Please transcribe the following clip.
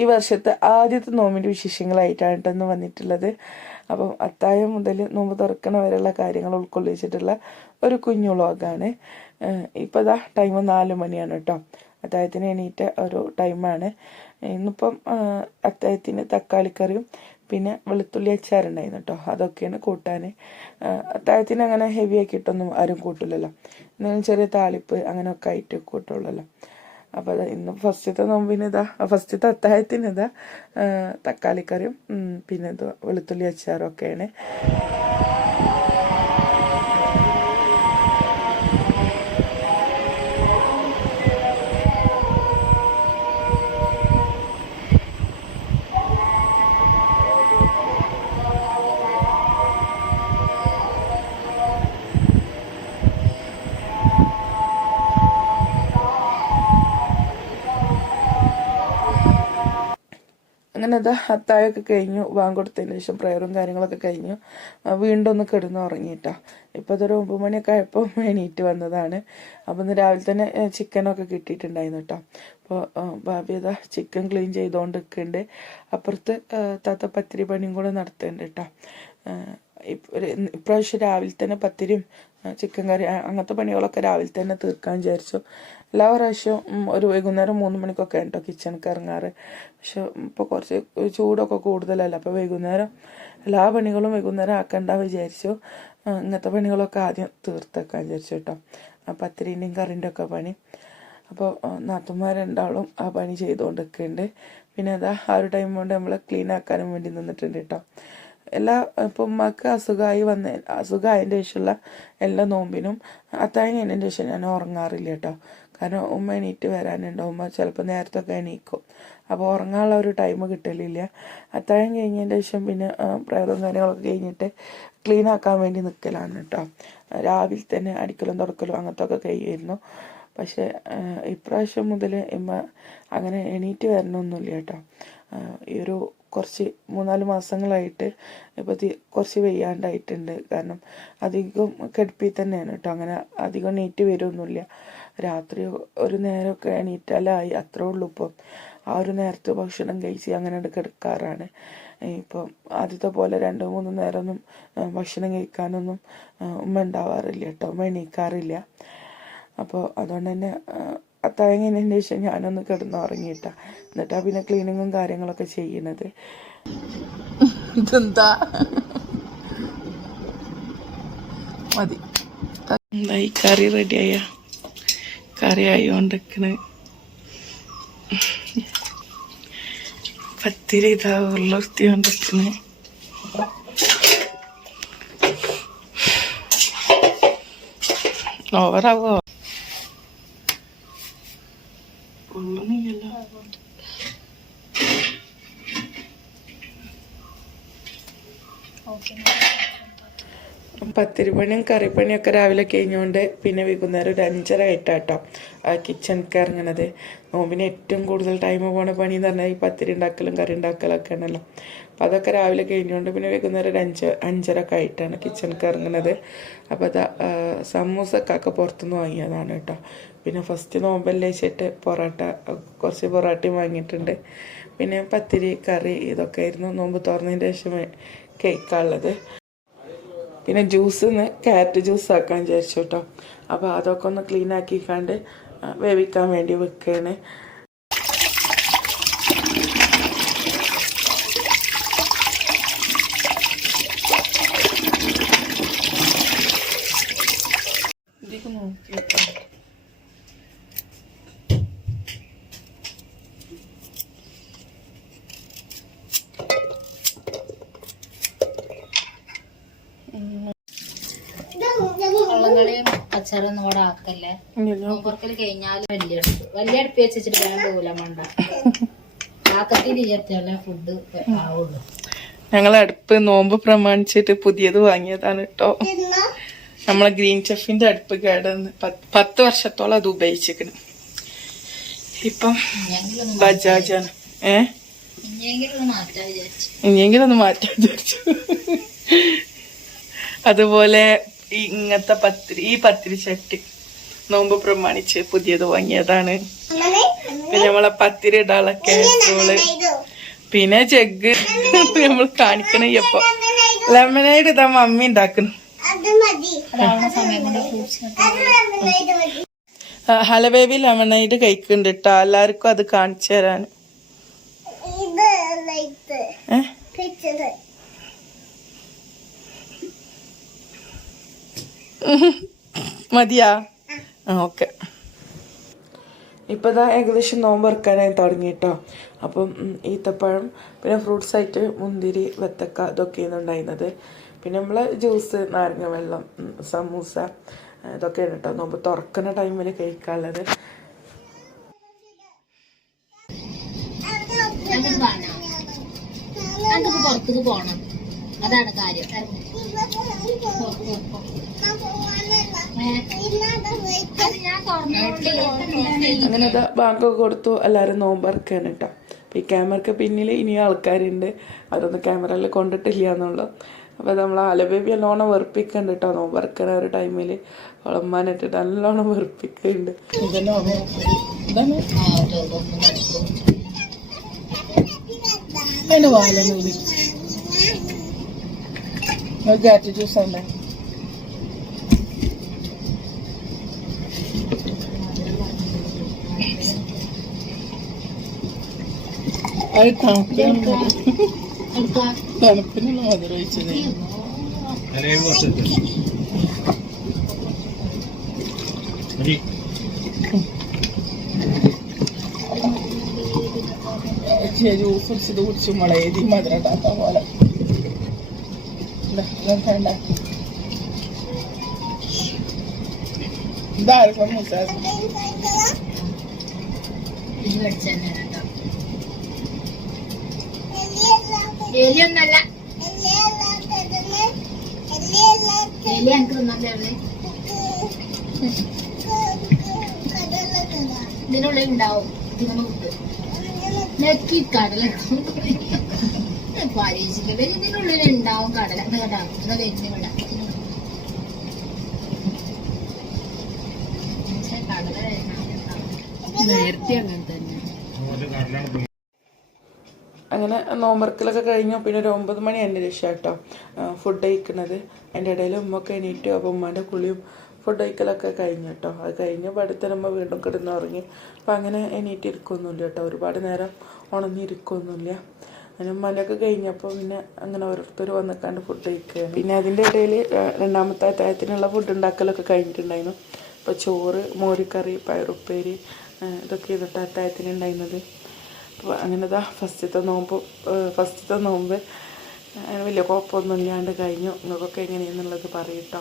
ഈ വർഷത്തെ ആദ്യത്തെ നോമ്പിന്റെ വിശേഷങ്ങളായിട്ടാണ് വന്നിട്ടുള്ളത്. അപ്പം അത്തായം മുതൽ നോമ്പ് തുറക്കണ വരെയുള്ള കാര്യങ്ങൾ ഉൾക്കൊള്ളിച്ചിട്ടുള്ള ഒരു കുഞ്ഞു വ്ളോഗാണ്. ഇപ്പോൾ ഇതാ ടൈം നാല് മണിയാണ് കേട്ടോ അത്തായത്തിന് എണീറ്റ ഒരു ടൈമാണ് ഇന്നിപ്പം അത്തായത്തിന് തക്കാളിക്കറിയും പിന്നെ വെളുത്തുള്ളി അച്ചാറുണ്ടായിരുന്നു കേട്ടോ അതൊക്കെയാണ് കൂട്ടാൻ അത്താഴത്തിന് അങ്ങനെ ഹെവി ആക്കിയിട്ടൊന്നും ആരും കൂട്ടില്ലല്ലോ എന്തെങ്കിലും ചെറിയ താളിപ്പ് അങ്ങനെയൊക്കെ ആയിട്ട് കൂട്ടുള്ളല്ലോ. അപ്പോൾ ഇന്ന് ഫസ്റ്റത്തെ നോമ്പിന് ഇതാ ഫസ്റ്റത്തെ അത്തായത്തിന് ഇതാ തക്കാളിക്കറിയും പിന്നെ ഇത് വെളുത്തുള്ളി അച്ചാറും ഒക്കെയാണ്. അങ്ങനെ അത് അത്താഴമൊക്കെ കഴിഞ്ഞു. വാങ്ങൊടുത്തതിന് ശേഷം പ്രയറും കാര്യങ്ങളൊക്കെ കഴിഞ്ഞു. വീണ്ടും ഒന്ന് കിടന്നു ഉറങ്ങിയിട്ടാ. ഇപ്പോൾ അതൊരു ഒമ്പത് മണിയൊക്കെ ആയപ്പോൾ എണീറ്റ് വന്നതാണ്. അപ്പൊ ഇന്ന് രാവിലെ തന്നെ ചിക്കനൊക്കെ കിട്ടിയിട്ടുണ്ടായിരുന്നു കേട്ടോ അപ്പോൾ ഭാബി അതാ ചിക്കൻ ക്ലീൻ ചെയ്തുകൊണ്ട് നിൽക്കുന്നുണ്ട് അപ്പുറത്ത് താത്ത പത്തിരി പണിയും കൂടെ നടത്തുന്നുണ്ട് കേട്ടോ ഇപ്രാവശ്യം രാവിലെ തന്നെ പത്തിരിയും ചിക്കൻ കറി അങ്ങനത്തെ പണികളൊക്കെ രാവിലെ തന്നെ തീർക്കാൻ വിചാരിച്ചു. എല്ലാ പ്രാവശ്യവും ഒരു വൈകുന്നേരം മൂന്ന് മണിക്കൊക്കെ കേട്ടോ കിച്ചണിക്ക് ഇറങ്ങാറ്. പക്ഷെ ഇപ്പോൾ കുറച്ച് ചൂടൊക്കെ കൂടുതലല്ല അപ്പോൾ വൈകുന്നേരം എല്ലാ പണികളും വൈകുന്നേരം ആക്കണ്ട വിചാരിച്ചു. ഇങ്ങനത്തെ പണികളൊക്കെ ആദ്യം തീർത്തേക്കാൻ വിചാരിച്ചു കേട്ടോ. ആ പത്തിരീന്റെയും കറിന്റെ ഒക്കെ പണി. അപ്പോൾ നാത്തുമാർ രണ്ടാളും ആ പണി ചെയ്തുകൊണ്ടൊക്കെ ഉണ്ട് പിന്നെ അതാ ആ ഒരു ടൈം കൊണ്ട് നമ്മൾ ക്ലീൻ ആക്കാനും വേണ്ടി നിന്നിട്ടുണ്ട് കേട്ടോ. എല്ലാ ഇപ്പം ഉമ്മക്ക് അസുഖമായി വന്ന അസുഖമായതിന്റെ ശേഷമുള്ള എല്ലാ നോമ്പിനും അത്താഴം കഴിഞ്ഞതിന്റെ ശേഷം ഞാൻ ഉറങ്ങാറില്ല കേട്ടോ കാരണം ഉമ്മ എണീറ്റ് വരാനുണ്ട്. ഉമ്മ ചിലപ്പോൾ നേരത്തെ ഒക്കെ എണീക്കും. അപ്പോൾ ഉറങ്ങാനുള്ള ഒരു ടൈം കിട്ടലില്ല. അത്താഴം കഴിഞ്ഞതിന്റെ ശേഷം പിന്നെ പ്രയറും കാര്യങ്ങളൊക്കെ കഴിഞ്ഞിട്ട് ക്ലീൻ ആക്കാൻ വേണ്ടി നിൽക്കലാണ് കേട്ടോ രാവിലെ തന്നെ അടിക്കലും തുടക്കലും അങ്ങനത്തെ ഒക്കെ കഴിയുമായിരുന്നു പക്ഷേ ഇപ്രാവശ്യം മുതൽ ഇമ്മ അങ്ങനെ എണീറ്റ് വരണമൊന്നുമില്ല കേട്ടോ ഈ ഒരു കുറച്ച് മൂന്നാൽ മാസങ്ങളായിട്ട് ഇപ്പോൾ കുറച്ച് വെയ്യാണ്ടായിട്ടുണ്ട്. കാരണം അധികം കിടപ്പിൽ തന്നെയാണ് കേട്ടോ അങ്ങനെ അധികം നീറ്റ് വരുമൊന്നുമില്ല രാത്രി ഒരു നേരമൊക്കെ എണീറ്റാലായി. അത്രേ ഉള്ളൂ ഇപ്പം. ആ ഒരു നേരത്തെ ഭക്ഷണം കഴിച്ച് അങ്ങനെ കിടക്കാറാണ്. ഇപ്പം ആദ്യത്തെ പോലെ രണ്ട് മൂന്ന് നേരമൊന്നും ഭക്ഷണം കഴിക്കാനൊന്നും ഉമ്മ ഉണ്ടാവാറില്ല കേട്ടോ ഉമ്മ എണീക്കാറില്ല. അപ്പോൾ അതുകൊണ്ട് തന്നെ കഴിഞ്ഞതിന് ശേഷം ഞാനൊന്ന് കിടന്നുറങ്ങിയിട്ട. എന്നിട്ടാ പിന്നെ ക്ലീനിങ്ങും കാര്യങ്ങളൊക്കെ ചെയ്യണത് ഇതെന്താ? മതി. എന്തായി? കറി റെഡിയായ? കറി ആയോണ്ടിക്കണ് പത്തിരി ഇതാ ഉരുളർത്തിക്കൊണ്ടിരിക്കണ് ഓവറാവോ പത്തിരിപ്പണിയും കറിപ്പണിയൊക്കെ രാവിലെ കഴിഞ്ഞുകൊണ്ട് പിന്നെ വൈകുന്നേരം ഒരു അഞ്ചര ആയിട്ടാട്ടോ. കിച്ചണിക്ക് ഇറങ്ങണത്. നോമ്പിന് ഏറ്റവും കൂടുതൽ ടൈം പോണ പണി എന്ന് പറഞ്ഞാൽ ഈ പത്തിരി ഉണ്ടാക്കലും കറി ഉണ്ടാക്കലൊക്കെ ആണല്ലോ. അപ്പം അതൊക്കെ രാവിലെ കഴിഞ്ഞുകൊണ്ട് പിന്നെ വൈകുന്നേരം ഒരു അഞ്ച് അഞ്ചരക്കെ ആയിട്ടാണ് കിച്ചണിക്ക് ഇറങ്ങണത്. അപ്പോൾ അത് സമൂസക്കൊക്കെ പുറത്തുനിന്ന് വാങ്ങിയതാണ് കേട്ടോ. പിന്നെ ഫസ്റ്റ് നോമ്പല്ലേ വെച്ചിട്ട് പൊറോട്ട കുറച്ച് പൊറോട്ടയും വാങ്ങിയിട്ടുണ്ട്. പിന്നെ പത്തിരി കറി ഇതൊക്കെ ആയിരുന്നു. നോമ്പ് തുറന്നതിന്റെ ശേഷം കേൾക്കാനുള്ളത് പിന്നെ ജ്യൂസിന്ന് ക്യാരറ്റ് ജ്യൂസ് ആക്കാൻ വിചാരിച്ചു കേട്ടോ. അപ്പോൾ അതൊക്കെ ഒന്ന് ക്ലീൻ ആക്കിക്കാണ്ട് വേവിക്കാൻ വേണ്ടി വെക്കുകയാണ് ഇതിക്ക് നോക്കിയേക്കാം വള്ളംകളിയും അച്ചാറൊന്നും കൂടെ ആക്കല്ലേ? നോമ്പുറക്കൽ കഴിഞ്ഞാലും വലിയ അടുപ്പ്. വലിയ അടുപ്പ് വെച്ചിട്ട് വേണ്ട പോല മണ്ട പാത്രത്തിൽ ഫുഡ് ആവുള്ളൂ. ഞങ്ങൾ അടുപ്പ് നോമ്പ് പ്രമാണിച്ചിട്ട് പുതിയത് വാങ്ങിയതാണ് കേട്ടോ നമ്മളെ ഗ്രീൻ ചെഫിന്റെ അടുപ്പ് കേടന്ന് പത്ത് വർഷത്തോളം അത് ഉപയോഗിച്ചിരിക്കണം ഇപ്പം ബജാജാണ്. ഏ? ഇനിയെങ്കിലും ഒന്ന് മാറ്റാൻ വിചാരിച്ചു. അതുപോലെ ഈ ഇങ്ങനത്തെ പത്തിരി ഈ പത്തിരി ചട്ടി നോമ്പ് പ്രമാണിച്ച് പുതിയത് വാങ്ങിയതാണ്. പിന്നെ നമ്മളെ പത്തിരി ഇടാനുള്ള കാസറോൾ പിന്നെ ജഗ് നമ്മൾ കാണിക്കണയ്യപ്പോ ലെമനൈഡ് ഇതാ? മമ്മി ഉണ്ടാക്കുന്നു ഹലോ ബേബി ലെമനൈഡ് കഴിക്കുന്നുണ്ട് കേട്ടോ എല്ലാവർക്കും അത് കാണിച്ചു തരാൻ. ഏ? മതിയാ. ആ ഓക്കെ. ഇപ്പോൾ ഇതാ ഏകദേശം നോമ്പ് ഇറക്കാനായി തുടങ്ങി കേട്ടോ അപ്പം ഈത്തപ്പഴം പിന്നെ ഫ്രൂട്ട്സ് ആയിട്ട് മുന്തിരി വെത്തക്ക ഇതൊക്കെയാണ് ഉണ്ടായിരുന്നത്. പിന്നെ നമ്മൾ ജ്യൂസ് നാരങ്ങ വെള്ളം സമൂസ ഇതൊക്കെയാണ് കേട്ടോ നോമ്പ് തുറക്കുന്ന ടൈമിൽ കഴിക്കാനുള്ളത്. പുറത്തേക്ക് പോണം. അതാണ് കാര്യം? അത് അങ്ങനെ ഇതാ ബാങ്കൊക്കെ കൊടുത്തു. എല്ലാവരും നോമ്പറക്കാണ് കേട്ടോ അപ്പോൾ ഈ ക്യാമറക്ക് പിന്നിൽ ഇനിയും ആൾക്കാരുണ്ട്. അവരൊന്നും ക്യാമറയിൽ കൊണ്ടിട്ടില്ല എന്നുള്ളു. അപ്പോൾ നമ്മൾ ആലബേബി നല്ലോണം വെറുപ്പിക്കുന്നുണ്ട് കേട്ടോ നോമ്പറക്കണ ഒരു ടൈമിൽ വളമ്മാനിട്ട് നല്ലോണം വെറുപ്പിക്കുന്നുണ്ട് ഇതാണ് ആ, ഇതോ, ഇതൊന്ന് കടിക്കും. അതിന്റെ വാലൊന്നും കാറ്റ് ജ്യൂസ് ഉണ്ടോ അത് തണുപ്പിനുള്ള എടുക്കാം. തണുപ്പിനുള്ള മധുരം ഒഴിച്ചത് ജ്യൂസ് കുടിച്ചത് കുടിച്ചു മുളകേരി മധുരം ഇടാത്ത പോലെ ഇതാ, ഇതൊക്കെ ഉണ്ടാക്കി. ഇതാർക്കും മുസാസ് ഇത് കടിച്ചതന്നെ കേട്ടോ. എലിയൊന്നല്ല എലി എനിക്ക് ഇതിനുള്ളിൽ ഉണ്ടാവും കിട്ടും നെക്കി കടല ഇതിനുള്ളിൽ ഉണ്ടാവും കടല. കേട്ടോ ഇവിടെ. നേരത്തെ അങ്ങനെ തന്നെ. അങ്ങനെ നോമ്പറക്കലൊക്കെ കഴിഞ്ഞു. പിന്നെ ഒരു ഒമ്പത് മണി എന്റെ രക്ഷ കേട്ടോ ഫുഡ് കഴിക്കുന്നത് എന്റെ ഇടയിൽ ഉമ്മൊക്കെ എണീറ്റു. അപ്പോൾ ഉമ്മാന്റെ കുളിയും ഫുഡ് കഴിക്കലൊക്കെ കഴിഞ്ഞു കേട്ടോ. അത് കഴിഞ്ഞ് പടുത്തരമ്മ വീണ്ടും കിടന്നുറങ്ങി. അപ്പം അങ്ങനെ എണീറ്റിരിക്കൊന്നുമില്ല കേട്ടോ. ഒരുപാട് നേരം ഉണർന്നിരിക്കൊന്നുമില്ല. അങ്ങനെ മലയൊക്കെ കഴിഞ്ഞപ്പോൾ പിന്നെ അങ്ങനെ ഓരോരുത്തർ വന്നിക്കാണ്ട് ഫുഡ് കഴിക്കുകയാണ് പിന്നെ അതിന്റെ ഇടയിൽ രണ്ടാമത്തെ അത്താഴത്തിനുള്ള ഫുഡ് ഉണ്ടാക്കലൊക്കെ കഴിഞ്ഞിട്ടുണ്ടായിരുന്നു. ഇപ്പോൾ ചോറ് മോരിക്കറി പയറുപ്പേരി ഇതൊക്കെ ചെയ്തിട്ട് അത്താഴത്തിന് ഉണ്ടായിരുന്നത്. അപ്പോൾ അങ്ങനെതാ ഫസ്റ്റത്തെ നോമ്പ് ഫസ്റ്റത്തെ നോമ്പ് വലിയ കുഴപ്പമൊന്നും ഇല്ലാണ്ട് കഴിഞ്ഞു നിങ്ങൾക്കൊക്കെ എങ്ങനെയാണെന്നുള്ളത് പറയട്ടോ